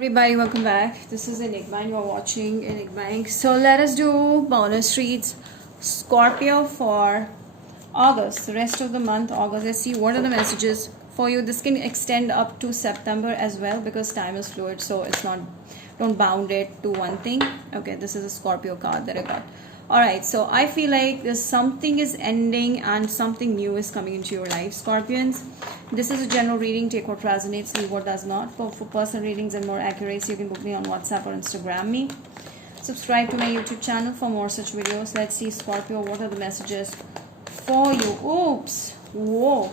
Everybody, welcome back. This is Enigma and you are watching Enigma Inc. So let us do bonus reads. Scorpio for August, the rest of the month, August. Let's see what are the messages for you. This can extend up to September as well because time is fluid, so it's not, don't bound it to one thing. Okay, this is a Scorpio card that I got. Alright, so I feel like there's something is ending and something new is coming into your life, Scorpions. This is a general reading. Take what resonates, leave what does not. For personal readings and more accuracy, you can book me on WhatsApp or Instagram me. Subscribe to my YouTube channel for more such videos. Let's see, Scorpio, what are the messages for you? Oops. Whoa.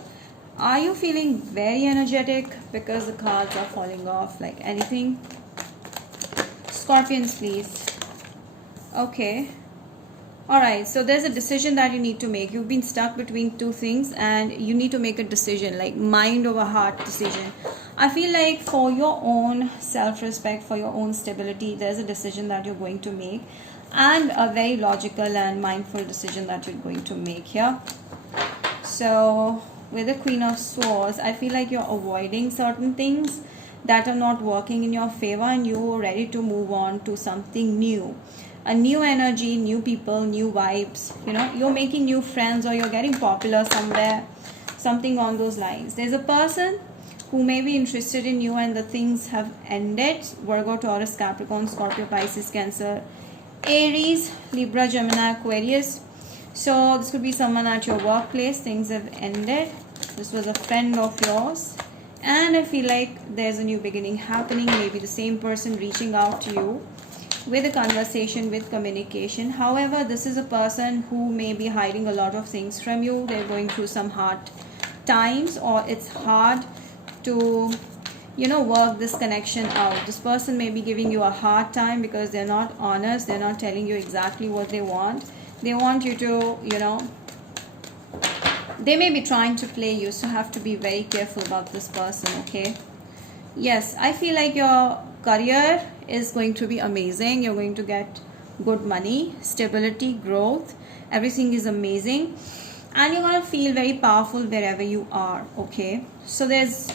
Are you feeling very energetic? Because the cards are falling off like anything. Scorpions, please. Okay. Alright, so there's a decision that you need to make. You've been stuck between two things and you need to make a decision, like mind over heart decision. I feel like for your own self-respect, for your own stability, there's a decision that you're going to make, and a very logical and mindful decision that you're going to make here. So with the Queen of Swords, I feel like you're avoiding certain things that are not working in your favor and you're ready to move on to something new. A new energy, new people, new vibes. You know, you're making new friends or you're getting popular somewhere, something on those lines. There's a person who may be interested in you and the things have ended. Virgo, Taurus, Capricorn, Scorpio, Pisces, Cancer, Aries, Libra, Gemini, Aquarius. So this could be someone at your workplace. Things have ended. This was a friend of yours. And I feel like there's a new beginning happening. Maybe the same person reaching out to you with a conversation, with communication. However, this is a person who may be hiding a lot of things from you. They're going through some hard times, or it's hard to, you know, work this connection out. This person may be giving you a hard time because they're not honest. They're not telling you exactly what they want. They want you to, you know, they may be trying to play you, so have to be very careful about this person, okay? Yes, I feel like your career is going to be amazing. You're going to get good money, stability, growth. Everything is amazing. And you're going to feel very powerful wherever you are, okay? So there's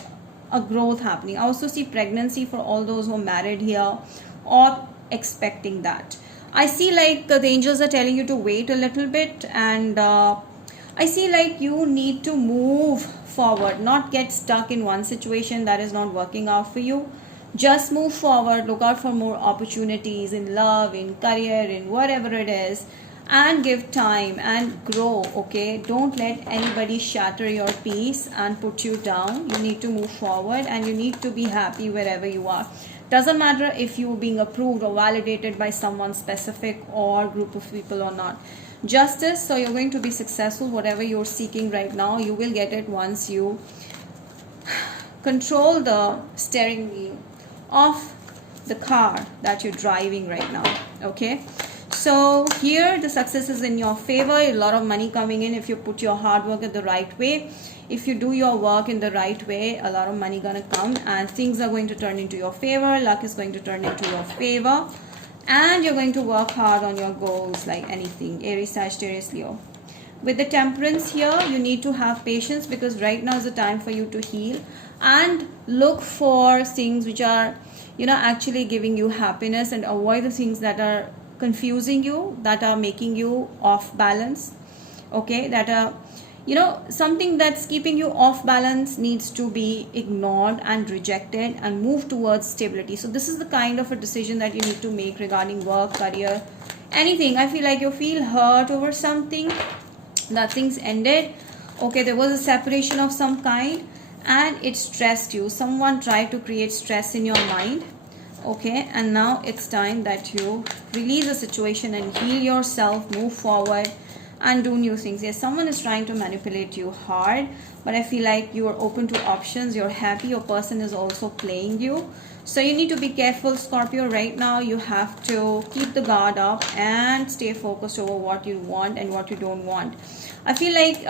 a growth happening. I also see pregnancy for all those who are married here or expecting that. I see like the angels are telling you to wait a little bit, and I see like you need to move forward, not get stuck in one situation that is not working out for you. Just move forward, look out for more opportunities in love, in career, in whatever it is, and give time and grow, okay? Don't let anybody shatter your peace and put you down. You need to move forward and you need to be happy wherever you are. Doesn't matter if you're being approved or validated by someone specific or group of people or not. Justice, so you're going to be successful. Whatever you're seeking right now, you will get it once you control the steering wheel of the car that you're driving right now, okay? So here the success is in your favor. A lot of money coming in if you put your hard work in the right way. If you do your work in the right way, a lot of money gonna come and things are going to turn into your favor. Luck is going to turn into your favor, and you're going to work hard on your goals like anything. Aries, Sagittarius, Leo. With the Temperance here, you need to have patience because right now is the time for you to heal and look for things which are, you know, actually giving you happiness, and avoid the things that are confusing you, that are making you off balance, okay? That are, you know, something that's keeping you off balance needs to be ignored and rejected and move towards stability. So this is the kind of a decision that you need to make regarding work, career, anything. I feel like you feel hurt over something, that things ended, okay? There was a separation of some kind and it stressed you. Someone tried to create stress in your mind, okay? And now it's time that you release the situation and heal yourself, move forward and do new things. Yes, someone is trying to manipulate you hard, but I feel like you are open to options. You're happy. Your person is also playing you. So you need to be careful, Scorpio. Right now you have to keep the guard up and stay focused over what you want and what you don't want. I feel like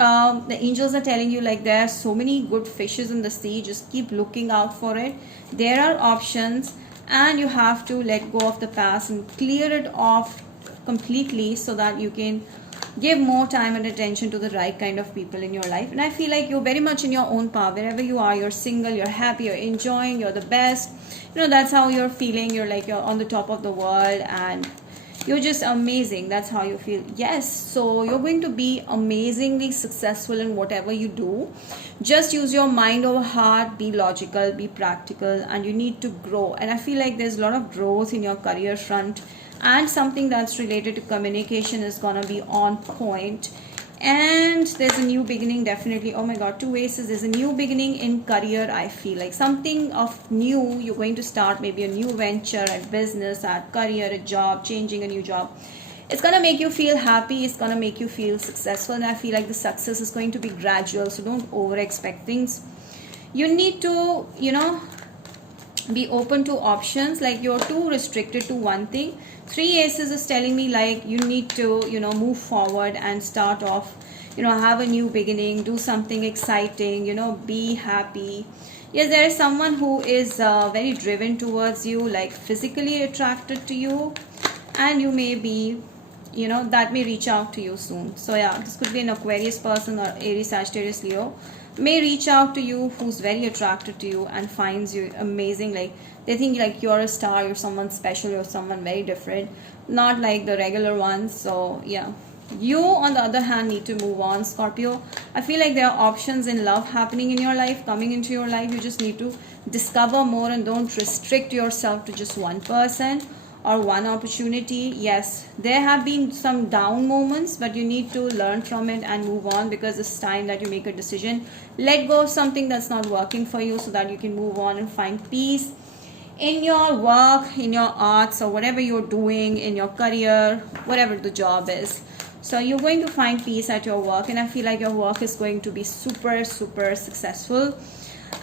the angels are telling you like there are so many good fishes in the sea. Just keep looking out for it. There are options and you have to let go of the past and clear it off completely so that you can Give more time and attention to the right kind of people in your life. And I feel like you're very much in your own power. Wherever you are, you're single, you're happy, you're enjoying, you're the best. That's how you're feeling. You're like you're on the top of the world and you're just amazing. That's how you feel. Yes, so you're going to be amazingly successful in whatever you do. Just use your mind over heart, be logical, be practical, and you need to grow. And I feel like there's a lot of growth in your career front, and something that's related to communication is gonna be on point. And there's a new beginning, definitely. Oh my god, 2 aces. There's a new beginning in career. I feel like something of new you're going to start, maybe a new venture at business, at career, a job, changing a new job. It's gonna make you feel happy, it's gonna make you feel successful, and I feel like the success is going to be gradual, so don't over expect things. You need to be open to options. Like you're too restricted to one thing. 3 aces is telling me like you need to move forward and start off, have a new beginning, do something exciting, be happy. Yes, there is someone who is very driven towards you, like physically attracted to you, and you may be that may reach out to you soon. So yeah, this could be an Aquarius person or Aries, Sagittarius, Leo may reach out to you, who's very attracted to you and finds you amazing. Like they think like you're a star, you're someone special, you're someone very different, not like the regular ones. So yeah, you on the other hand need to move on, Scorpio. I feel like there are options in love happening in your life, coming into your life. You just need to discover more and don't restrict yourself to just one person or one opportunity. Yes, there have been some down moments, but you need to learn from it and move on, because it's time that you make a decision. Let go of something that's not working for you so that you can move on and find peace in your work, in your arts, or whatever you're doing, in your career, whatever the job is. So you're going to find peace at your work, and I feel like your work is going to be super successful.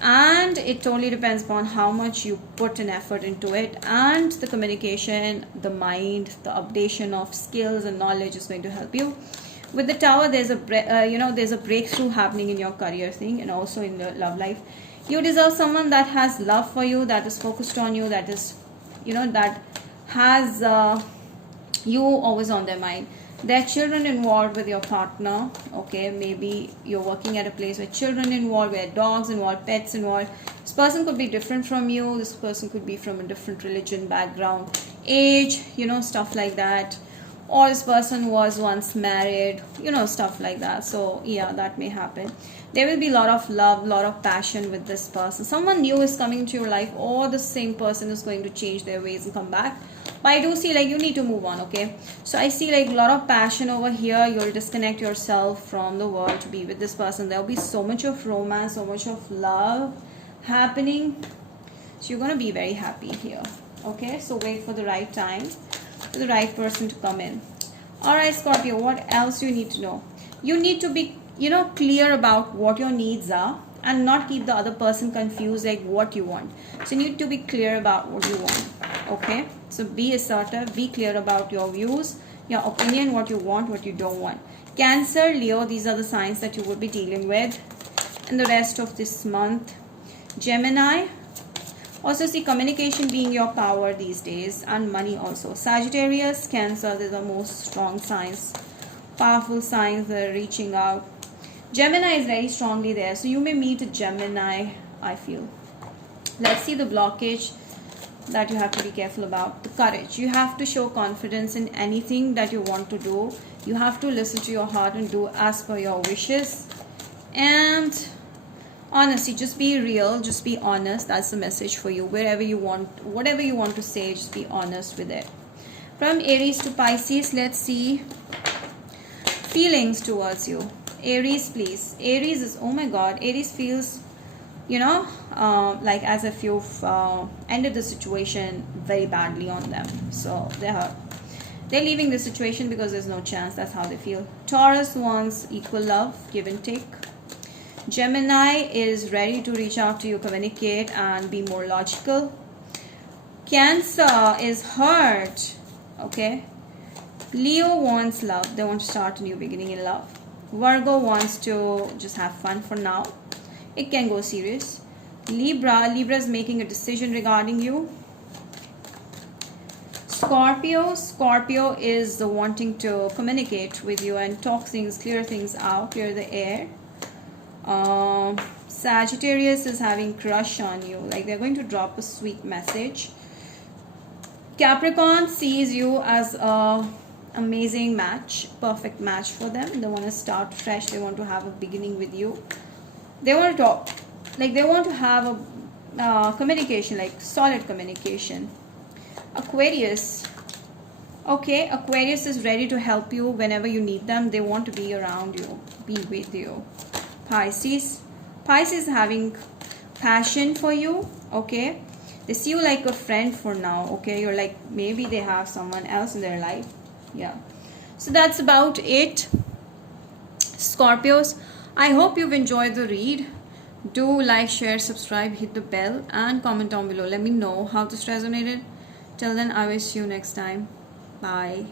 And it totally depends upon how much you put an effort into it, and the communication, the mind, the updation of skills and knowledge is going to help you. With the Tower, there's a there's a breakthrough happening in your career thing and also in your love life. You deserve someone that has love for you, that is focused on you, that is that has you always on their mind. There are children involved with your partner. Okay, maybe you're working at a place where children involved, where dogs involved, pets involved. This person could be different from you. This person could be from a different religion, background, age, stuff like that. Or this person was once married, stuff like that. So yeah, that may happen. There will be a lot of love, lot of passion with this person. Someone new is coming into your life, or the same person is going to change their ways and come back. But I do see like you need to move on. Okay, so I see like a lot of passion over here. You'll disconnect yourself from the world to be with this person. There'll be so much of romance, so much of love happening. So you're going to be very happy here. Okay, so wait for the right time, for the right person to come in. All right, Scorpio, what else you need to know? You need to be clear about what your needs are, and not keep the other person confused like what you want. So you need to be clear about what you want. Okay, so be assertive, be clear about your views, your opinion, what you want, what you don't want. Cancer, Leo, these are the signs that you will be dealing with in the rest of this month. Gemini, also see communication being your power these days, and money also. Sagittarius, Cancer, they're the most strong signs, powerful signs that are reaching out. Gemini is very strongly there, so you may meet a Gemini, I feel. Let's see the blockage that you have to be careful about. The courage. You have to show confidence in anything that you want to do. You have to listen to your heart and do as per your wishes. And honesty, just be real, just be honest. That's the message for you. Wherever you want, whatever you want to say, just be honest with it. From Aries to Pisces, let's see feelings towards you. Aries, please. Aries is, oh my god, Aries feels like as if you've ended the situation very badly on them. So they're leaving the situation because there's no chance. That's how they feel. Taurus wants equal love, give and take. Gemini is ready to reach out to you, communicate, and be more logical. Cancer is hurt. Okay. Leo wants love. They want to start a new beginning in love. Virgo wants to just have fun for now. It can go serious. Libra is making a decision regarding you. Scorpio is the wanting to communicate with you and talk things, clear things out, clear the air. Sagittarius is having crush on you, like they're going to drop a sweet message. Capricorn sees you as a amazing match, perfect match for them. They want to start fresh, they want to have a beginning with you. They want to talk, like they want to have a communication, like solid communication. Aquarius. Okay, Aquarius is ready to help you whenever you need them. They want to be around you, be with you. Pisces. Pisces having passion for you. Okay, they see you like a friend for now. Okay, you're like, maybe they have someone else in their life. Yeah, so that's about it, Scorpios. I hope you've enjoyed the read. Do like, share, subscribe, hit the bell, and comment down below. Let me know how this resonated. Till then, I will see you next time. Bye.